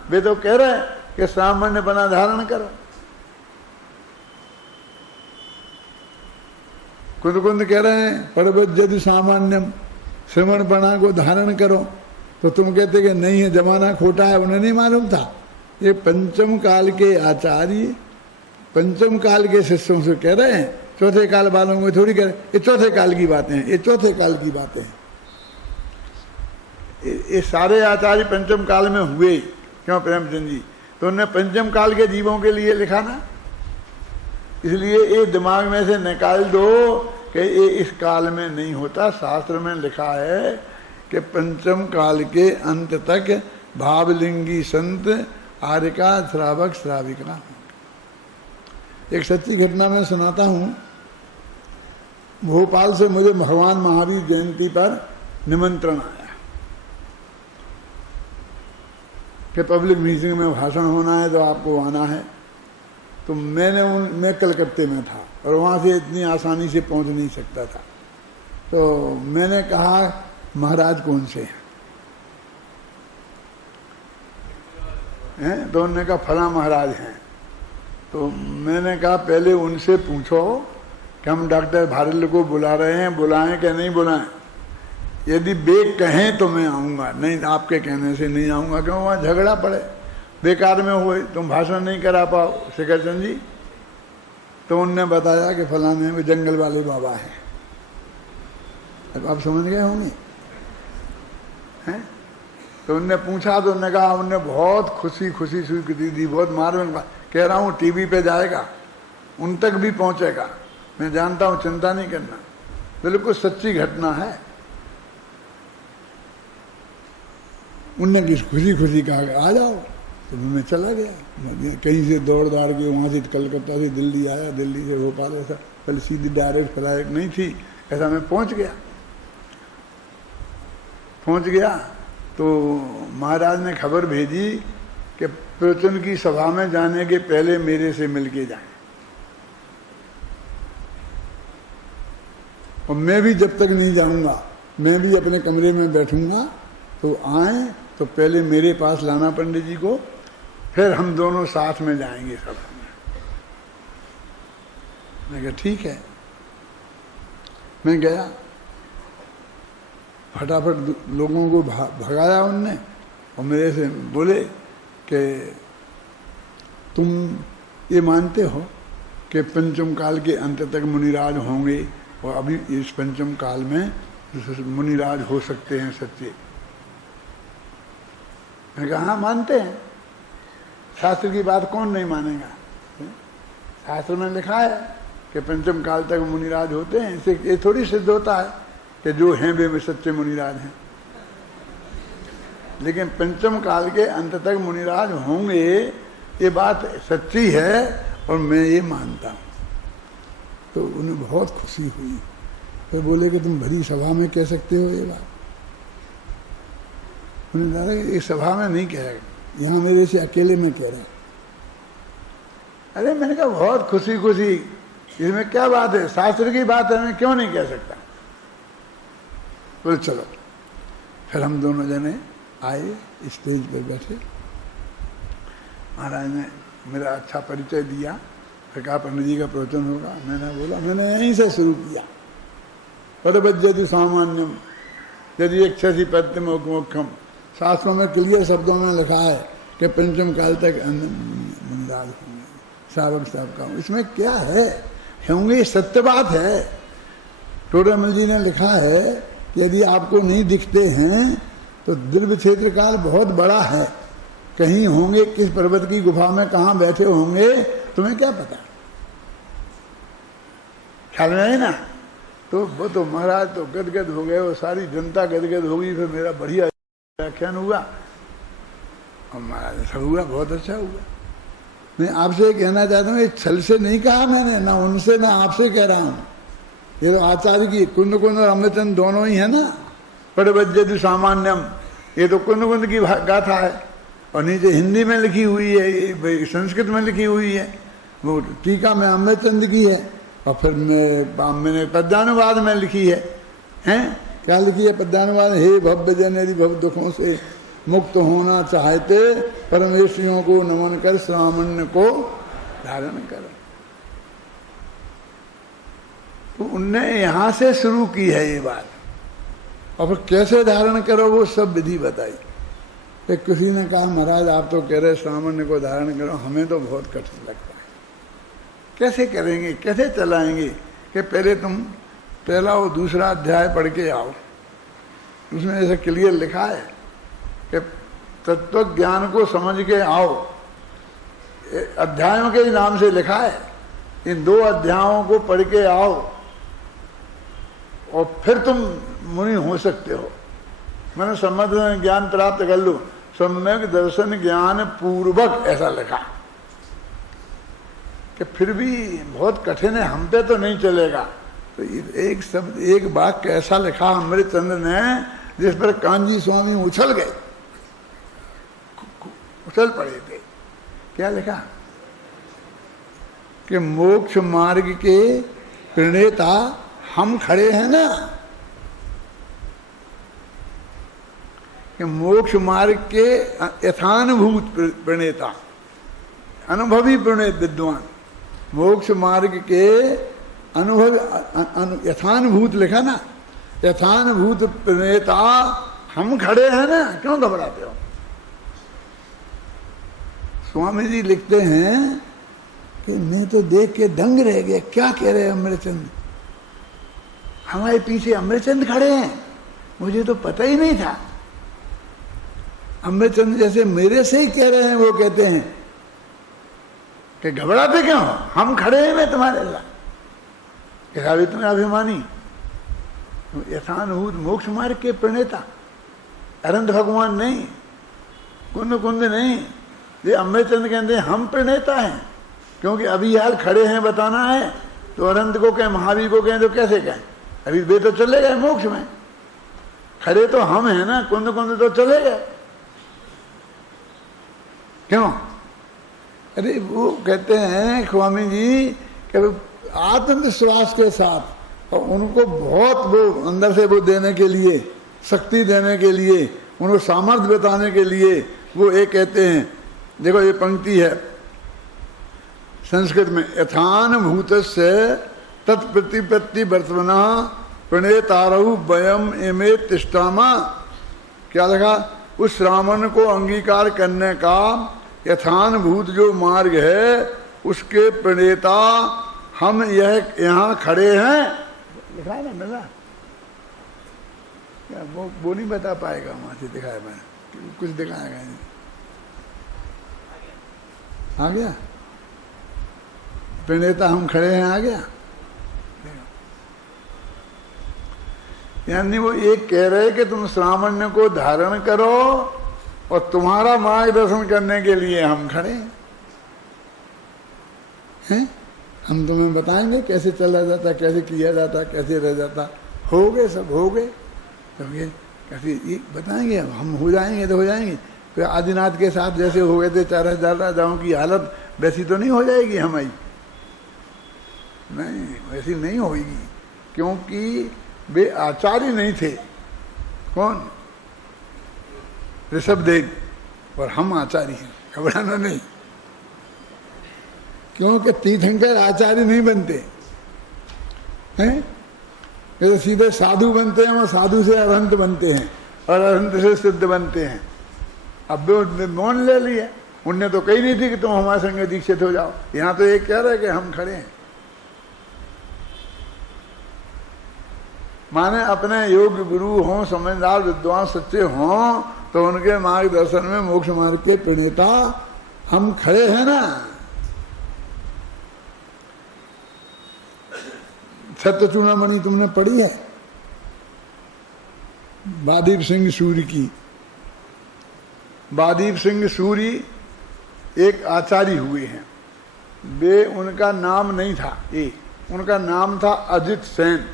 वे तो कह रहे कि सामान्य बना धारण करो। कुंद कह रहे हैं परवज्जदि सामान्यम, श्रवण बना को धारण करो। तो तुम कहते कि नहीं है, जमाना खोटा है, उन्हें नहीं मालूम था। ये पंचम काल के आचार्य पंचम काल के शिष्यों से कह रहे हैं, चौथे काल वालों को थोड़ी कह रहे। ये चौथे काल की बातें हैं, ये चौथे काल की बातें हैं। ये सारे आचार्य पंचम काल में हुए, क्यों प्रेमचंद जी? तो उन्होंने पंचम काल के जीवों के लिए लिखा ना। इसलिए ये दिमाग में से निकाल दो कि ये इस काल में नहीं होता। शास्त्र में लिखा है कि पंचम काल के अंत तक भावलिंगी संत आर्यका श्रावक श्राविका। एक सच्ची घटना मैं सुनाता हूँ। भोपाल से मुझे भगवान महावीर जयंती पर निमंत्रण आया कि पब्लिक मीटिंग में भाषण होना है तो आपको आना है। तो मैं कलकत्ते में था और वहाँ से इतनी आसानी से पहुँच नहीं सकता था। तो मैंने कहा महाराज कौन से हैं? तो उन्होंने कहा फला महाराज हैं। तो मैंने कहा पहले उनसे पूछो कि हम डॉक्टर भारल को बुला रहे हैं, बुलाएं कि नहीं बुलाएं। यदि वे कहें तो मैं आऊँगा, नहीं आपके कहने से नहीं आऊँगा, क्यों वहाँ झगड़ा पड़े। बेकार में हो, तुम भाषण नहीं करा पाओ शेखरचंद जी। तो उनने बताया कि फलाने में जंगल वाले बाबा हैं। अब आप समझ गए होंगे हैं? तो उनने पूछा तो उनने कहा, उनने बहुत खुशी स्वीकृति दी, बहुत मार्मिक बात। कह रहा हूँ टीवी पे जाएगा, उन तक भी पहुंचेगा, मैं जानता हूँ, चिंता नहीं करना, बिल्कुल सच्ची घटना है। उनने खुशी कहा आ जाओ। तो मैं चला गया, कहीं से दौड़ के वहाँ से कलकत्ता से दिल्ली आया, दिल्ली से भोपाल, ऐसा पहले सीधी डायरेक्ट फ्लाइट नहीं थी, ऐसा मैं पहुँच गया। तो महाराज ने खबर भेजी कि प्रवचन की सभा में जाने के पहले मेरे से मिल के जाएं, और मैं भी जब तक नहीं जाऊंगा, मैं भी अपने कमरे में बैठूंगा, तो आए तो पहले मेरे पास लाना पंडित जी को, फिर हम दोनों साथ में जाएंगे सभा में। मैं कहा ठीक है। मैं गया, फटाफट लोगों को भगाया उनने, और मेरे से बोले कि तुम ये मानते हो कि पंचम काल के अंत तक मुनिराज होंगे, और अभी इस पंचम काल में मुनिराज हो सकते हैं सच्चे? मैं कहा हाँ मानते हैं, शास्त्र की बात कौन नहीं मानेगा। शास्त्र में लिखा है कि पंचम काल तक मुनिराज होते हैं, इससे ये थोड़ी सिद्ध होता है कि जो हैं वे सच्चे मुनिराज हैं। लेकिन पंचम काल के अंत तक मुनिराज होंगे, ये बात सच्ची है और मैं ये मानता हूँ। तो उन्हें बहुत खुशी हुई। फिर बोले कि तुम भरी सभा में कह सकते हो ये बात? उन्हें कहा कि इस सभा में नहीं कहेगा, यहाँ मेरे से अकेले में कह रहा। अरे मैंने कहा बहुत खुशी, इसमें क्या बात है, शास्त्र की बात है, मैं क्यों नहीं कह सकता। बोले चलो। फिर हम दोनों जने आए, स्टेज पर बैठे, महाराज ने मेरा अच्छा परिचय दिया, फिर कहा पंडित जी का प्रवचन होगा। मैंने बोला, मैंने यहीं से शुरू किया, पदबज्जति सामान्यम यदि इच्छसि पद्य मुख्यम। शास्त्रों में क्लियर शब्दों में लिखा है कि पंचम काल तक मुनिराज होंगे, सावक साहब का। इसमें क्या है, होंगे, सत्य बात है। टोडरमल जी ने लिखा है कि यदि आपको नहीं दिखते हैं तो दिव्य क्षेत्र काल बहुत बड़ा है, कहीं होंगे, किस पर्वत की गुफा में कहाँ बैठे होंगे, तुम्हें क्या पता। ख्याल में है ना। तो वो तो महाराज तो गदगद हो गए, वो सारी जनता गदगद हो गई। फिर मेरा बढ़िया व्याख्यान हुआ और महाराज सब हुआ, बहुत अच्छा हुआ। मैं आपसे कहना चाहता हूँ, ये छल से नहीं कहा मैंने, ना उनसे ना आपसे कह रहा हूँ। ये तो आचार्य की कुंद और अमृतचंद दोनों ही है ना। पदबज्जति सामान्यम, ये तो कुंद की गाथा है, और नीचे हिंदी में लिखी हुई है, संस्कृत में लिखी हुई है, वो टीका में अमृतचंद की है, और फिर मैंने पद्यानुवाद में लिखी है। हैं क्या लिखी है पद्यानुवाद? हे भव्य जन यदि भव दुखों से मुक्त होना चाहते, परमेश्वरियों को नमन कर श्रावण को धारण करो। तो उनने यहाँ से शुरू की है ये बात, और फिर कैसे धारण करो वो सब विधि बताई। फिर किसी ने कहा महाराज आप तो कह रहे श्रावण को धारण करो, हमें तो बहुत कठिन लगता है, कैसे करेंगे, कैसे चलाएंगे? कि पहले तुम पहला और दूसरा अध्याय पढ़ के आओ, उसमें ऐसा क्लियर लिखा है कि तत्व ज्ञान को समझ के आओ। अध्यायों के नाम से लिखा है, इन 2 अध्यायों को पढ़ के आओ और फिर तुम मुनि हो सकते हो। मैंने सम्यक ज्ञान प्राप्त कर लो, सम्यक दर्शन ज्ञान पूर्वक, ऐसा लिखा। कि फिर भी बहुत कठिन है, हम पे तो नहीं चलेगा। तो एक शब्द, एक वाक्य ऐसा लिखा अमृतचंद्र ने, जिस पर कांजी स्वामी उछल गए, उछल पड़े थे। क्या लिखा? कि मोक्ष मार्ग के प्रणेता हम खड़े हैं ना। कि मोक्ष मार्ग के यथानुभूत प्रणेता, अनुभवी प्रणेत विद्वान, मोक्ष मार्ग के अनुभव यथानुभूत लिखा ना, यथानुभूत प्रणेता हम खड़े हैं ना, क्यों घबराते हो? स्वामी जी लिखते हैं कि मैं तो देख के दंग रह गया, क्या कह रहे हैं अमृतचंद, हमारे पीछे अमृतचंद खड़े हैं, मुझे तो पता ही नहीं था। अमृतचंद जैसे मेरे से ही कह रहे हैं, वो कहते हैं कि घबराते क्यों, हम खड़े हैं मैं तुम्हारे अल्लाह के साथ, इतने अभिमानी, यथानुभूत मोक्ष मार्ग के प्रणेता, अनंत भगवान नहीं, कुंद कुंद नहीं, ये अमृतचंद कहते हैं हम प्रणेता हैं, क्योंकि अभी यार खड़े हैं बताना है, तो अनंत को कहें, महावीर को कहें तो कैसे कहें, अभी वे तो चले गए मोक्ष में, खड़े तो हम हैं ना, कुंद कुंद तो चले गए, क्यों? अरे वो कहते हैं स्वामी जी कि आत्मविश्वास के साथ, और उनको बहुत वो अंदर से वो देने के लिए, शक्ति देने के लिए, उनको सामर्थ्य बताने के लिए वो एक कहते हैं, देखो ये पंक्ति है संस्कृत में, यथानुभूतस्य तत्प्रतिपत्ति वर्तमना प्रणेतारहु वयम इमे तिष्ठामा। क्या लिखा? उस श्रावण को अंगीकार करने का यथानुभूत जो मार्ग है उसके प्रणेता हम यह यहाँ खड़े हैं। लिखा है ना मेरा, क्या वो नहीं बता पाएगा, वहां से दिखाया मैंने, कुछ दिखाएगा नहीं, आ गया प्रणेता हम खड़े हैं, आ गया। यानी वो एक कह रहे कि तुम श्रावण्य को धारण करो और तुम्हारा मार्गदर्शन करने के लिए हम खड़े हैं, हम तुम्हें बताएंगे कैसे चला जाता, कैसे किया जाता, कैसे रह जाता, हो गए सब हो गए, कैसे ये बताएंगे, हम हो जाएंगे तो हो जाएंगे। फिर आदिनाथ के साथ जैसे हो गए थे 4000 राजाओं की हालत, वैसी तो नहीं हो जाएगी हमारी, नहीं वैसी नहीं होगी, क्योंकि वे आचार्य नहीं थे। कौन? ऋषभदेव, और हम आचार्य हैं, घबराना नहीं, क्योंकि तीर्थंकर आचार्य नहीं बनते हैं, ये तो सीधे साधु बनते हैं, और साधु से अरहंत बनते हैं, और अरहंत से सिद्ध बनते हैं। अब वे मौन ले लिया, उनने तो कही नहीं थी कि तुम हमारे संग दीक्षित हो जाओ, यहाँ तो एक कह रहे कि हम खड़े हैं। माने अपने योग्य गुरु हों, समझदार विद्वान सच्चे हों, तो उनके मार्गदर्शन में मोक्ष मार्ग के प्रणेता हम खड़े हैं ना। सत्य चूड़ामणि तुमने पढ़ी है, बादीप सिंह सूरी की। बादीप सिंह सूरी एक आचार्य हुए हैं, वे उनका नाम नहीं था, उनका नाम था अजित सेन।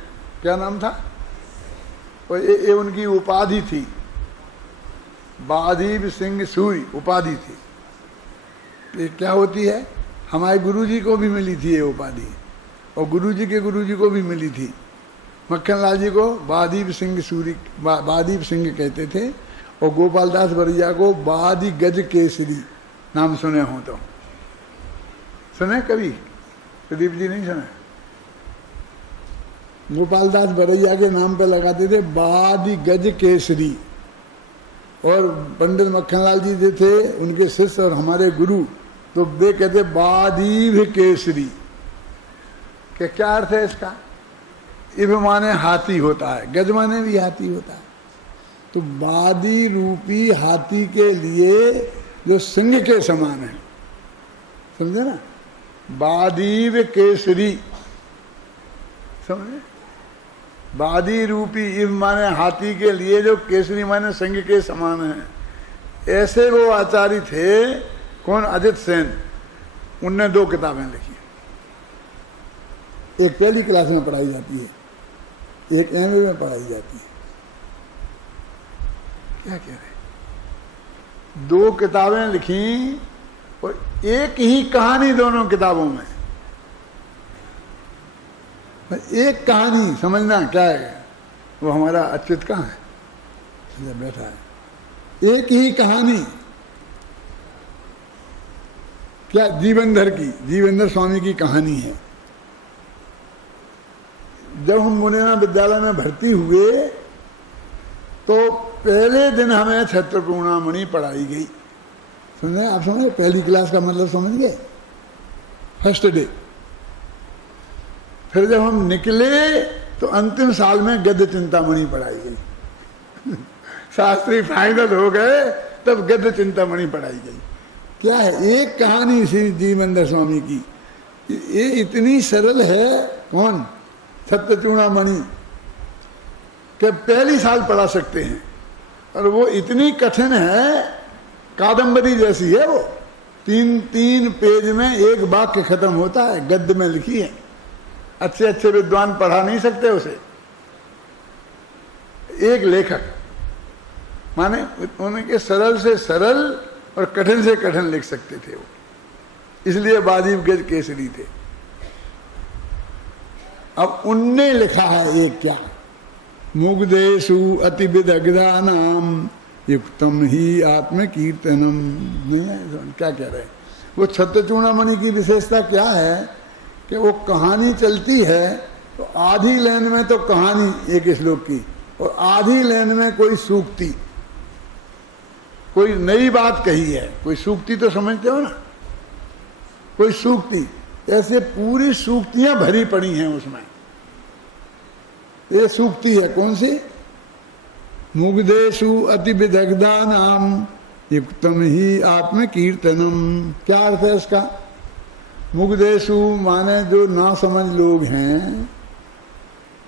क्या नाम था? और ये उनकी उपाधि थी, बादीप सिंह सूरी उपाधि थी। ये क्या होती है? हमारे गुरुजी को भी मिली थी ये उपाधि, और गुरुजी के गुरुजी को भी मिली थी। मक्खनलाल जी को बादीप सिंह सूरी, बादीप सिंह कहते थे, और गोपाल दास बरिया को बादी गज केसरी। नाम सुने हो तो सुने कभी? प्रदीप जी नहीं सुने? गोपाल दास बरैया के नाम पे लगाते थे बादी गज केसरी। और पंडित मक्खनलाल जी जो थे उनके शिष्य और हमारे गुरु, तो वे कहते बादीव केसरी। के क्या अर्थ है इसका? इब माने हाथी होता है, गज माने भी हाथी होता है, तो बादी रूपी हाथी के लिए जो सिंह के समान है, समझे ना? बादीव केसरी, समझे? बादी रूपी इव माने हाथी के लिए जो केसरी माने सिंह के समान है। ऐसे वो आचार्य थे। कौन? अजित सेन। उनने 2 किताबें लिखी, एक पहली क्लास में पढ़ाई जाती है, एक एमए में पढ़ाई जाती है। क्या कह रहे? 2 किताबें लिखी और एक ही कहानी दोनों किताबों में। एक कहानी समझना क्या है? वो हमारा अच्युत कहाँ है? बैठा है। एक ही कहानी, क्या? जीवनधर की, जीवनधर स्वामी की कहानी है। जब हम मुनेना विद्यालय में भर्ती हुए तो पहले दिन हमें छत्र चूड़ामणि पढ़ाई गई। समझे? आप समझे? पहली क्लास का मतलब समझ गए? First day. फिर जब हम निकले तो अंतिम साल में गद्य चिंतामणि पढ़ाई गई। शास्त्री फाइनल हो गए तब गद्य चिंतामणि पढ़ाई गई। क्या है? एक कहानी श्री जीवनंदर स्वामी की, ये इतनी सरल है। कौन? सत्यचूड़ामणि के पहली साल पढ़ा सकते हैं, और वो इतनी कठिन है, कादंबरी जैसी है वो। 3 पेज में एक वाक्य खत्म होता है, गद्य में लिखी है। अच्छे अच्छे विद्वान पढ़ा नहीं सकते उसे। एक लेखक माने उनके सरल से सरल और कठिन से कठिन लिख सकते थे वो, इसलिए बाजीव गज केसरी थे। अब उनने लिखा है एक क्या, मुग्धेषु अति विदग्धानाम युक्तम ही आत्म कीर्तनम। क्या कह रहे हैं वो? सत्यचूड़ामणि की विशेषता क्या है कि वो कहानी चलती है तो आधी लाइन में तो कहानी एक श्लोक की, और आधी लाइन में कोई सूक्ति, कोई नई बात कही है। कोई सूक्ति तो समझते हो ना, कोई सूक्ति, ऐसे पूरी सूक्तियां भरी पड़ी हैं उसमें। ये सूक्ति है कौन सी? मुग्धेषु अति विदग्धानाम युक्तम ही आत्म कीर्तनम। क्या अर्थ है इसका? मुग्धेषु माने जो ना समझ लोग हैं,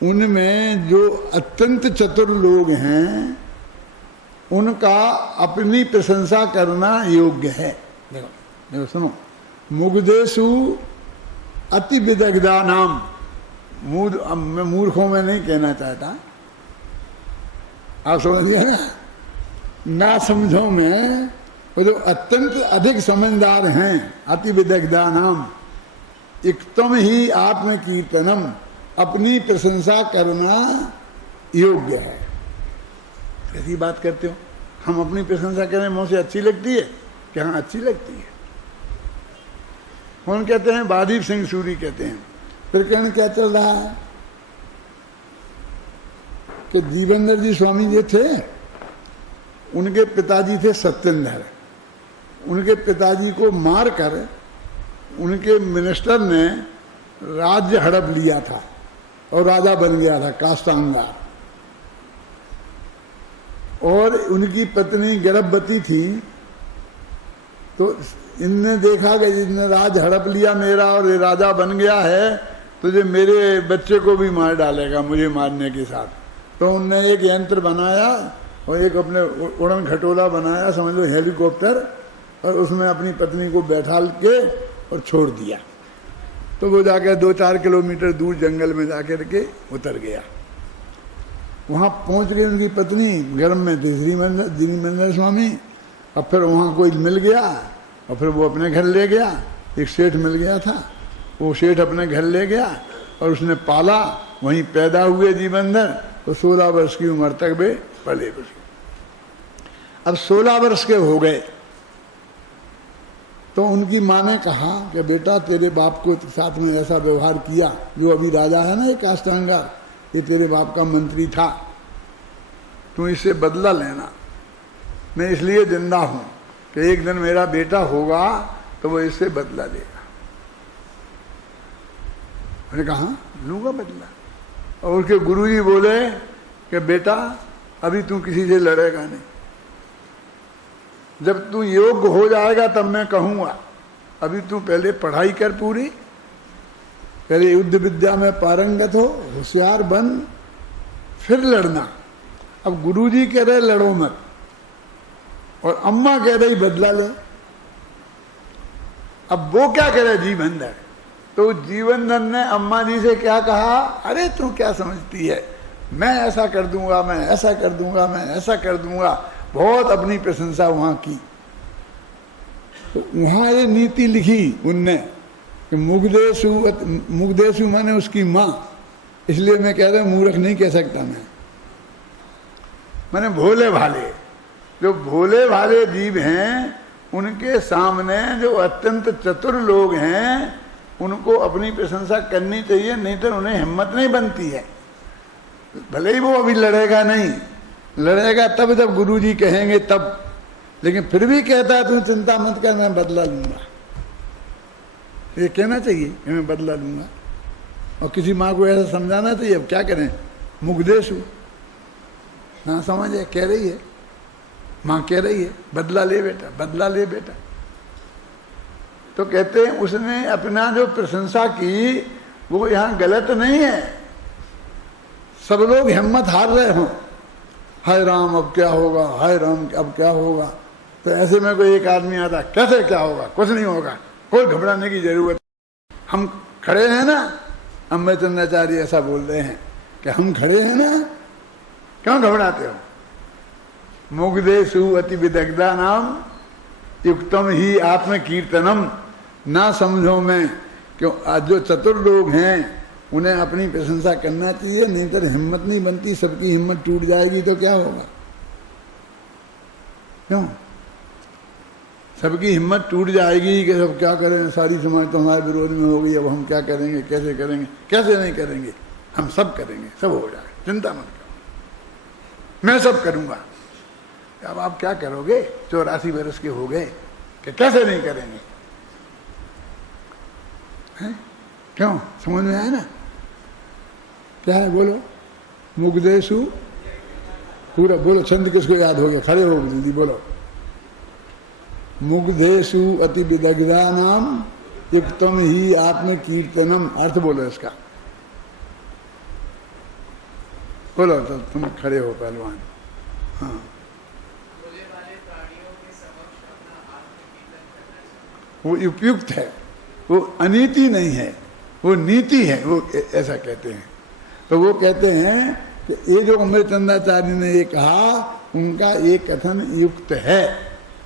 उनमें जो अत्यंत चतुर लोग हैं, उनका अपनी प्रशंसा करना योग्य है। देखो देखो सुनो, मुग्धेषु अति विदग्धानाम। मैं मूर्खों में नहीं कहना चाहता, आप समझिए ना। ना समझो में वो जो अत्यंत अधिक समझदार हैं, अति विदग्धानाम युक्तम ही आत्म कीर्तनम, अपनी प्रशंसा करना योग्य है। कैसी बात करते हो? हम अपनी प्रशंसा करें, मुँह से अच्छी लगती है कि? हाँ अच्छी लगती है। कौन कहते हैं? बादीप सिंह सूरी कहते हैं। फिर कहने क्या चल रहा है कि जीवनंदर जी स्वामी जी थे, उनके पिताजी थे सत्येंद्र। उनके पिताजी को मारकर उनके मिनिस्टर ने राज्य हड़प लिया था और राजा बन गया था काष्टांगार। और उनकी पत्नी गर्भवती थी, तो इनने देखा कि इसने राज हड़प लिया मेरा और ये राजा बन गया है, तो ये मेरे बच्चे को भी मार डालेगा मुझे मारने के साथ। तो उनने एक यंत्र बनाया और एक अपने उड़न खटोला बनाया, समझ लो हेलीकॉप्टर, और उसमें अपनी पत्नी को बैठा के और छोड़ दिया। तो वो जाकर 2-4 किलोमीटर दूर जंगल में जाकर के उतर गया। वहाँ पहुँच गई उनकी पत्नी, गर्भ में थी जीवनंदर स्वामी। अब फिर वहाँ कोई मिल गया और फिर वो अपने घर ले गया। एक सेठ मिल गया था, वो सेठ अपने घर ले गया और उसने पाला, वहीं पैदा हुए जीवनंदर। तो 16 वर्ष की उम्र तक वे पले बसे। अब 16 वर्ष के हो गए तो उनकी माँ ने कहा कि बेटा तेरे बाप को साथ में ऐसा व्यवहार किया, जो अभी राजा है ना ये काष्टांगार, ये तेरे बाप का मंत्री था, तू इससे बदला लेना। मैं इसलिए जिंदा हूं कि एक दिन मेरा बेटा होगा तो वो इससे बदला लेगा। मैंने कहा लूंगा बदला। और उसके गुरुजी बोले कि बेटा अभी तू किसी से लड़ेगा नहीं, जब तू योग्य हो जाएगा तब मैं कहूँगा, अभी तू पहले पढ़ाई कर पूरी, पहले युद्ध विद्या में पारंगत हो, होशियार बन, फिर लड़ना। अब गुरुजी कह रहे लड़ो मत और अम्मा कह रही बदला ले। अब वो क्या करे जीवनंदर? तो जीवनंदर ने अम्मा जी से क्या कहा, अरे तू क्या समझती है, मैं ऐसा कर दूंगा, मैं ऐसा कर दूंगा, मैं ऐसा कर दूंगा। बहुत अपनी प्रशंसा वहां की। तो वहां ये नीति लिखी उनने कि मुग्धेषु माने उसकी माँ, इसलिए मैं कह रहा हूं मूर्ख नहीं कह सकता मैंने भोले भाले, जो भोले भाले जीव हैं उनके सामने जो अत्यंत चतुर लोग हैं उनको अपनी प्रशंसा करनी चाहिए, नहीं तो उन्हें हिम्मत नहीं बनती है। भले ही वो अभी लड़ेगा नहीं, लड़ेगा तब जब गुरुजी कहेंगे तब लेकिन फिर भी कहता है तू चिंता मत कर, मैं बदला लूंगा। ये कहना चाहिए कि मैं बदला लूंगा। और किसी माँ को ऐसा समझाना चाहिए। अब क्या करें, मुग्धेशु ना समझे, कह रही है माँ, कह रही है बदला ले बेटा, बदला ले बेटा। तो कहते हैं उसने अपना जो प्रशंसा की वो यहाँ गलत नहीं है। सब लोग हिम्मत हार रहे हों, हाय राम अब क्या होगा, हाय राम अब क्या होगा, तो ऐसे में कोई एक आदमी आता, कैसे क्या होगा, कुछ नहीं होगा, कोई घबराने की जरूरत। हम खड़े हैं ना, अम्बेचंद्राचार्य ऐसा बोल रहे हैं कि हम खड़े हैं ना, क्यों घबराते हो। मुग्धेषु अति विदग्धा नाम युक्तम ही आत्म कीर्तनम, ना समझो में क्यों। आज जो चतुर लोग हैं उन्हें अपनी प्रशंसा करना चाहिए, नहीं तो हिम्मत नहीं बनती। सबकी हिम्मत टूट जाएगी तो क्या होगा, क्यों। सबकी हिम्मत टूट जाएगी कि सब क्या करें, सारी समाज तो हमारे विरोध में हो गई, अब हम क्या करेंगे, कैसे करेंगे, कैसे नहीं करेंगे, हम सब करेंगे, सब हो जाएगा, चिंता मत करो, मैं सब करूंगा। अब आप क्या करोगे, 84 वर्ष के हो गए कि कैसे नहीं करेंगे, हैं? क्यों, समझ में आया ना क्या है, बोलो। मुग्धेषु, पूरा बोलो, छंद किसको याद हो गया, खड़े हो जल्दी बोलो। मुग्धेषु अति विदग्धा नाम युक्तम ही आत्म कीर्तनम, अर्थ बोलो इसका, बोलो। तो तुम खड़े हो पहलवान। हाँ, वो उपयुक्त है, वो अनीति नहीं है, वो नीति है, वो ऐसा कहते हैं। तो वो कहते हैं कि ये जो अमृतचंद्राचार्य ने ये कहा, उनका ये कथन युक्त है।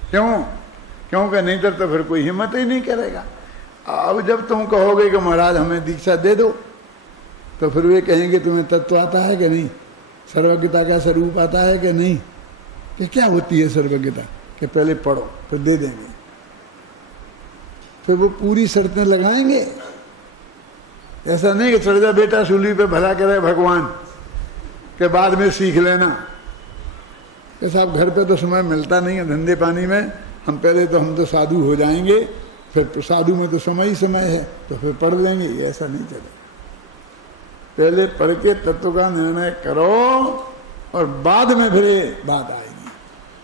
क्यों, क्योंकि नहीं तो फिर कोई हिम्मत ही नहीं करेगा। अब जब तुम कहोगे कि महाराज हमें दीक्षा दे दो, तो फिर वे कहेंगे तुम्हें तत्व आता है कि नहीं, सर्वज्ञता का स्वरूप आता है कि नहीं, कि क्या होती है सर्वज्ञता, कि पहले पढ़ो फिर दे देंगे। फिर वो पूरी शर्तें लगाएंगे। ऐसा नहीं कि चढ़ जा बेटा सूली पे, भला करे भगवान, के बाद में सीख लेना। कि साहब घर पे तो समय मिलता नहीं है, धंधे पानी में, हम तो साधु हो जाएंगे, फिर साधु में तो समय ही समय है, तो फिर पढ़ लेंगे। ऐसा नहीं चलेगा। पहले पढ़ के तत्व का निर्णय करो और बाद में फिर बात आएगी।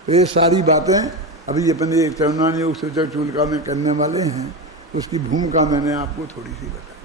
तो ये सारी बातें अभी अपन ये चरणान योग सूचक चूलिका में करने वाले हैं, उसकी भूमिका मैंने आपको थोड़ी सी बताई।